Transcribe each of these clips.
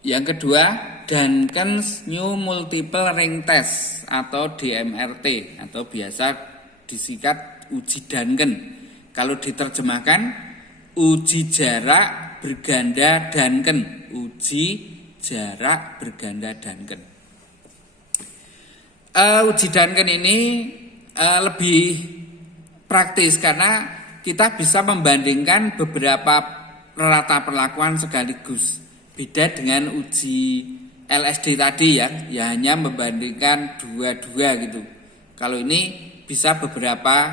Yang kedua, Duncan's New Multiple Ring Test atau DMRT atau biasa disingkat uji Duncan. Kalau diterjemahkan uji jarak berganda Duncan, uji jarak berganda Duncan. Uji Duncan ini lebih praktis karena kita bisa membandingkan beberapa rata perlakuan sekaligus. Beda dengan uji LSD tadi ya hanya membandingkan dua-dua gitu. Kalau ini bisa beberapa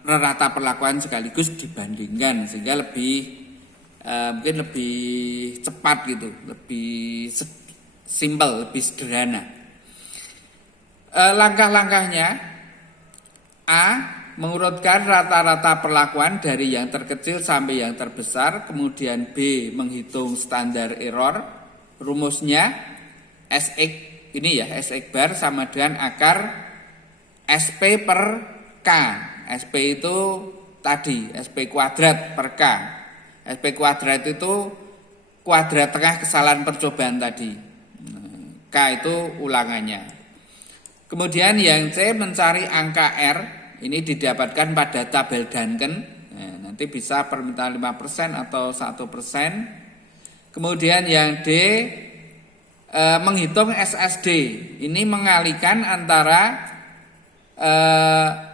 rata perlakuan sekaligus dibandingkan sehingga mungkin lebih cepat gitu, lebih simpel, lebih sederhana. Langkah-langkahnya: A. Mengurutkan rata-rata perlakuan dari yang terkecil sampai yang terbesar. Kemudian B. Menghitung standar error. Rumusnya SX ini ya, SX bar sama dengan akar SP per K. SP itu tadi SP kuadrat per K. SP kuadrat itu kuadrat tengah kesalahan percobaan tadi. K itu ulangannya. Kemudian yang C, mencari angka R. Ini didapatkan pada tabel Duncan. Nanti bisa permintaan 5% atau 1%. Kemudian yang D, menghitung SSD. Ini mengalihkan antara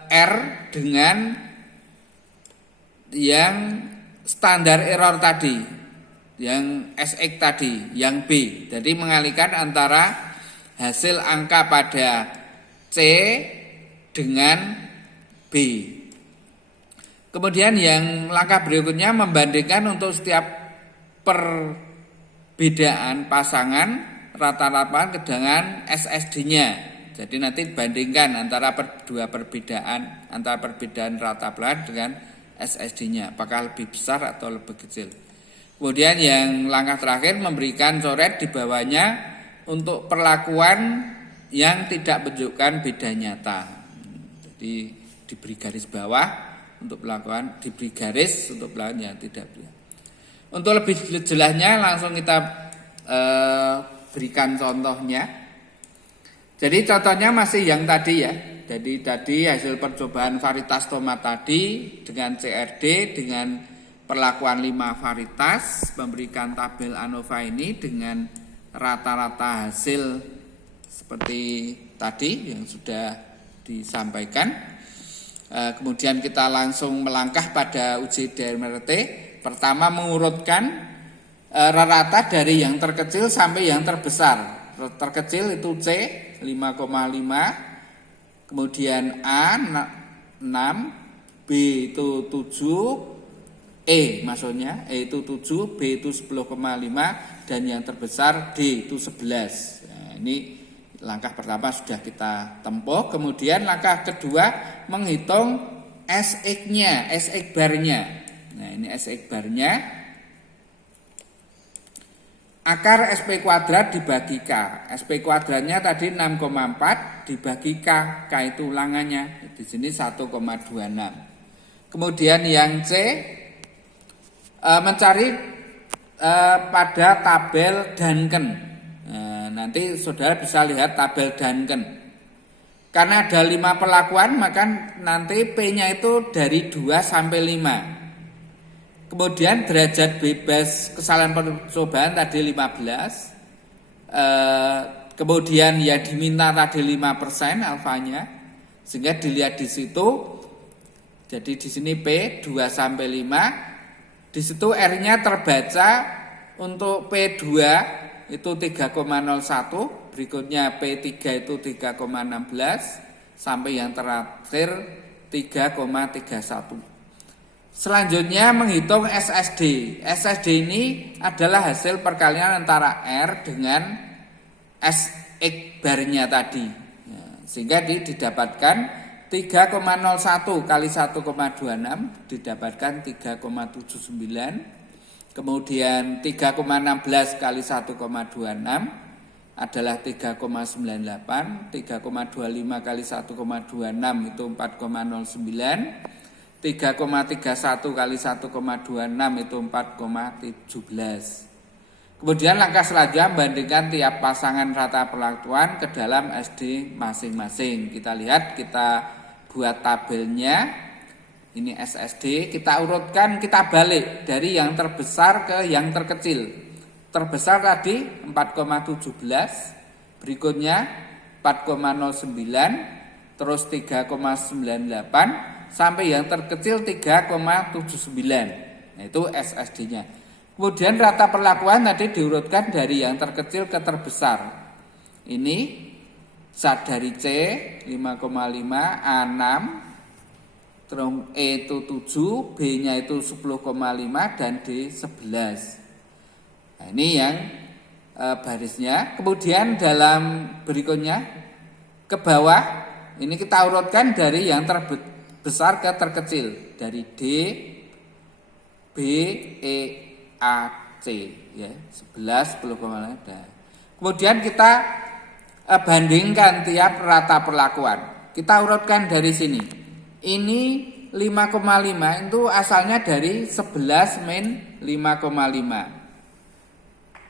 R dengan yang standar error tadi, yang SX tadi, yang B. Jadi mengalihkan antara hasil angka pada C dengan B. Kemudian yang langkah berikutnya membandingkan untuk setiap perbedaan pasangan rata-rata dengan SSD-nya. Jadi nanti bandingkan antara dua perbedaan, antara perbedaan rata pelan dengan SSD-nya, apakah lebih besar atau lebih kecil. Kemudian yang langkah terakhir memberikan coret di bawahnya untuk perlakuan yang tidak menunjukkan beda nyata. Jadi diberi garis bawah untuk perlakuan, diberi garis untuk perlakuan yang tidak beda. Untuk lebih jelasnya langsung kita berikan contohnya. Jadi contohnya masih yang tadi ya. Jadi tadi hasil percobaan varietas tomat tadi dengan CRD dengan perlakuan 5 varietas memberikan tabel ANOVA ini dengan rata-rata hasil seperti tadi yang sudah disampaikan. Kemudian kita langsung melangkah pada uji DMRT. Pertama mengurutkan rata dari yang terkecil sampai yang terbesar. Terkecil itu C 5,5, kemudian A 6, B itu 7, E maksudnya E itu 7, B itu 10,5 dan yang terbesar D itu 11. Nah, ini langkah pertama sudah kita tempuh. Kemudian langkah kedua menghitung SX-nya, SX bar-nya. Nah, ini SX bar-nya. Akar SP kuadrat dibagi K. SP kuadratnya tadi 6,4 dibagi K. K itu ulangannya. Di sini 1,26. Kemudian yang C mencari pada tabel Duncan. Nanti saudara bisa lihat tabel Duncan. Karena ada 5 perlakuan, maka nanti P-nya itu dari 2 sampai 5. Kemudian derajat bebas kesalahan percobaan tadi 15. Kemudian yang diminta tadi 5% alfanya. Sehingga dilihat di situ. Jadi di sini P 2 sampai 5. Di situ R-nya terbaca untuk P2 itu 3,01, berikutnya P3 itu 3,16 sampai yang terakhir 3,31. Selanjutnya menghitung SSD. SSD ini adalah hasil perkalian antara R dengan SX bar-nya tadi. Sehingga didapatkan 3,01 kali 1,26 didapatkan 3,79. Kemudian 3,16 kali 1,26 adalah 3,98. 3,25 kali 1,26 itu 4,09. 3,31 kali 1,26 itu 4,17. Kemudian langkah selanjutnya membandingkan tiap pasangan rata perlakuan ke dalam SD masing-masing. Kita lihat, kita buat tabelnya. Ini SSD, kita urutkan, kita balik dari yang terbesar ke yang terkecil. Terbesar tadi 4,17, berikutnya 4,09, terus 3,98, sampai yang terkecil 3,79. Nah, itu SSD-nya. Kemudian rata perlakuan tadi diurutkan dari yang terkecil ke terbesar. Ini dari C 5,5, A 6, terus E itu 7, B-nya itu 10,5, dan D 11. Nah, ini yang barisnya. Kemudian dalam berikutnya ke bawah, ini kita urutkan dari yang terbesar ke terkecil. Dari D, B, E, A, C, ya, 11, 10,5. Kemudian kita bandingkan tiap rata perlakuan. Kita urutkan dari sini. Ini 5,5 itu asalnya dari 11 min 5,5.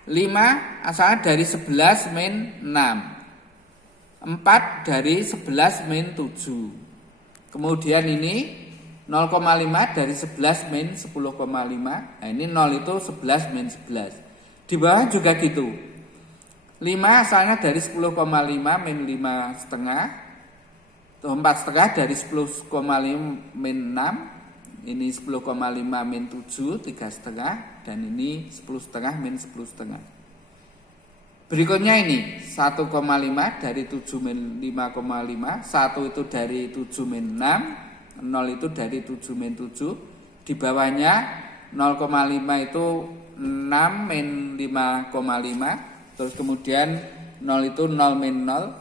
5 asalnya dari 11 min 6. 4 dari 11 min 7. Kemudian ini 0,5 dari 11 min 10,5. Nah, ini 0 itu 11 min 11. Di bawah juga gitu. 5 asalnya dari 10,5 min 5 setengah. 4 setengah dari 10,5 min 6. Ini 10,5 min 7, 3 setengah. Dan ini 10 setengah min 10 setengah. Berikutnya ini 1,5 dari 7 min 5,5. 1 itu dari 7 min 6. 0 itu dari 7 min 7. Di bawahnya 0,5 itu 6 min 5,5. Terus kemudian 0 itu 0 min 0.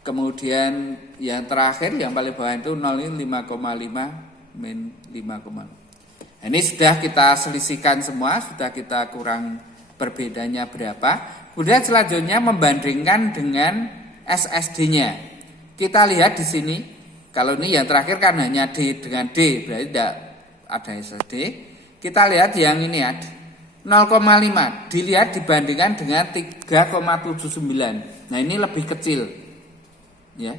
Kemudian yang terakhir yang paling bawah itu 0 ini 5,5 min 5,5. Ini sudah kita selisihkan semua, sudah kita kurang perbedaannya berapa. Kemudian selanjutnya membandingkan dengan SSD-nya. Kita lihat di sini. Kalau ini yang terakhir kan hanya D dengan D, berarti tidak ada SSD. Kita lihat yang ini ada 0,5, dilihat dibandingkan dengan 3,79. Nah, ini lebih kecil. Ya.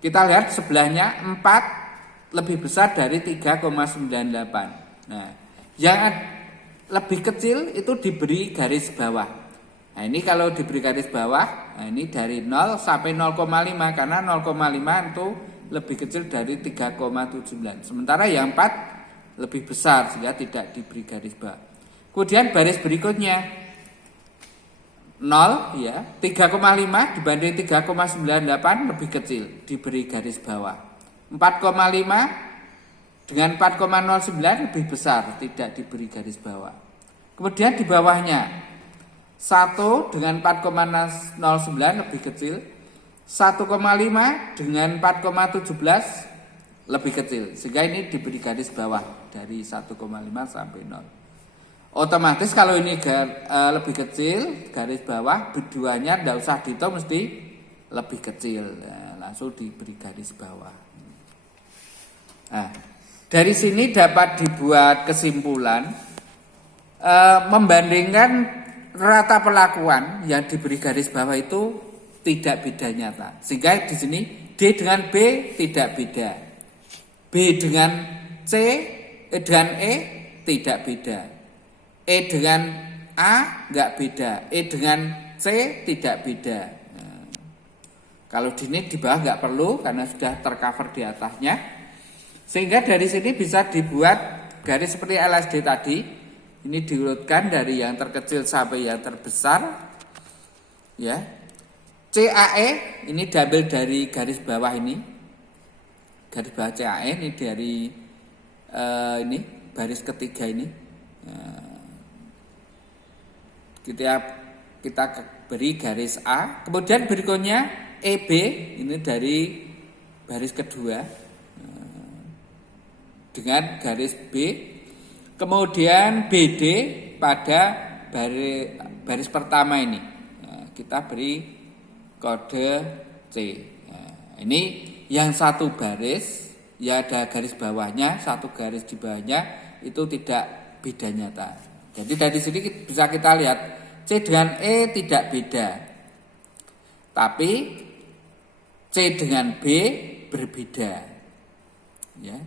Kita lihat sebelahnya 4 lebih besar dari 3,98. Nah, yang lebih kecil itu diberi garis bawah. Nah, ini kalau diberi garis bawah, nah ini dari 0 sampai 0,5 karena 0,5 itu lebih kecil dari 3,79. Sementara yang 4 lebih besar sehingga tidak diberi garis bawah. Kemudian baris berikutnya 0 ya, 3,5 dibanding 3,98 lebih kecil, diberi garis bawah. 4,5 dengan 4,09 lebih besar, tidak diberi garis bawah. Kemudian di bawahnya 1 dengan 4,09 lebih kecil. 1,5 dengan 4,17 lebih kecil. Sehingga ini diberi garis bawah dari 1,5 sampai 0. Otomatis kalau ini lebih kecil, garis bawah, keduanya tidak usah dihitung, mesti lebih kecil. Nah, langsung diberi garis bawah. Nah, dari sini dapat dibuat kesimpulan membandingkan rata perlakuan yang diberi garis bawah itu tidak beda nyata. Sehingga di sini D dengan B tidak beda. B dengan C dengan E tidak beda. E dengan A enggak beda. E dengan C tidak beda. Nah, kalau di ini di bawah enggak perlu karena sudah tercover di atasnya. Sehingga dari sini bisa dibuat garis seperti LSD tadi. Ini diurutkan dari yang terkecil sampai yang terbesar. Ya. CAE ini diambil dari garis bawah ini. Garis bawah CAE ini dari ini baris ketiga ini. Kita beri garis A. Kemudian berikutnya EB ini dari baris kedua dengan garis B. Kemudian BD pada baris pertama ini. Kita beri kode C. Ini yang satu baris, ya ada garis bawahnya, satu garis di bawahnya itu tidak beda nyata. Jadi dari sini bisa kita lihat C dengan E tidak beda. Tapi C dengan B berbeda. Ya.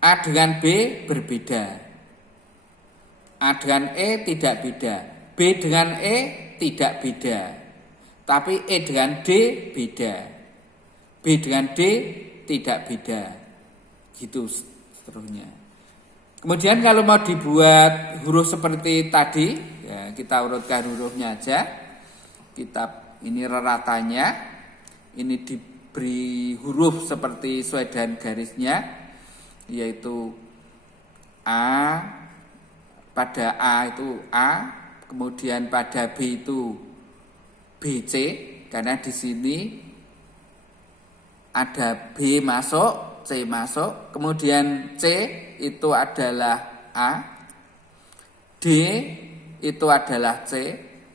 A dengan B berbeda. A dengan E tidak beda. B dengan E tidak beda. Tapi E dengan D beda. B dengan D tidak beda. Gitu seterusnya. Kemudian kalau mau dibuat huruf seperti tadi, ya kita urutkan hurufnya aja. Kita ini reratanya, ini diberi huruf seperti sesuai dengan garisnya, yaitu A, pada A itu A, kemudian pada B itu BC, karena di sini ada B masuk, C masuk, kemudian C itu adalah A, D itu adalah C,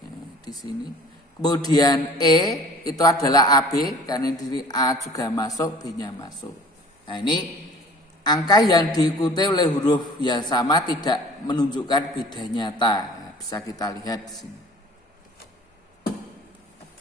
ya, di sini. Kemudian E itu adalah AB, karena di sini A juga masuk, B-nya masuk. Nah ini angka yang diikuti oleh huruf yang sama tidak menunjukkan beda nyata. Nah, bisa kita lihat di sini.